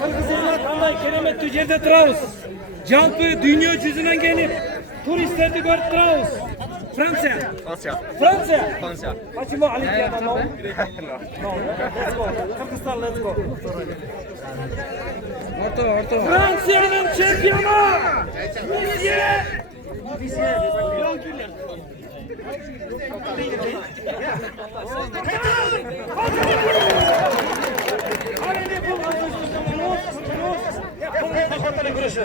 Kırgızlar qanday keremetli yerde turamiz. Jalpi dunyo yuzidan kelib turistlarni ko'rib turamiz. Fransiya. Fransiya. Почему Олимпиада? No. Let's go. Kırgızistan, let's go. Fransa'nın şampiyonu. Rusya.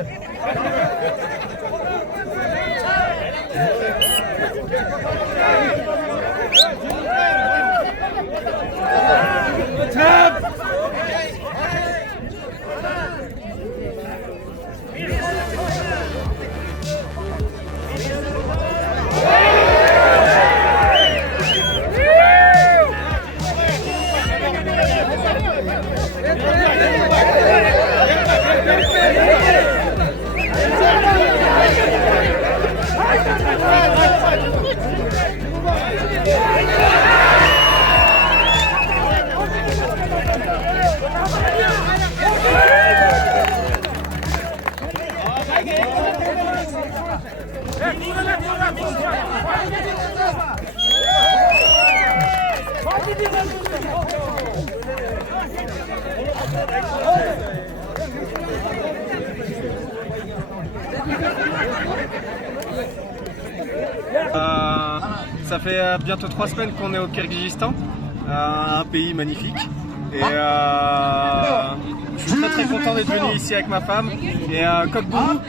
Ça fait bientôt 3 semaines qu'on est au Kirghizistan, un pays magnifique. Et je suis très content d'être venu ici avec ma femme. Et Kokbourou.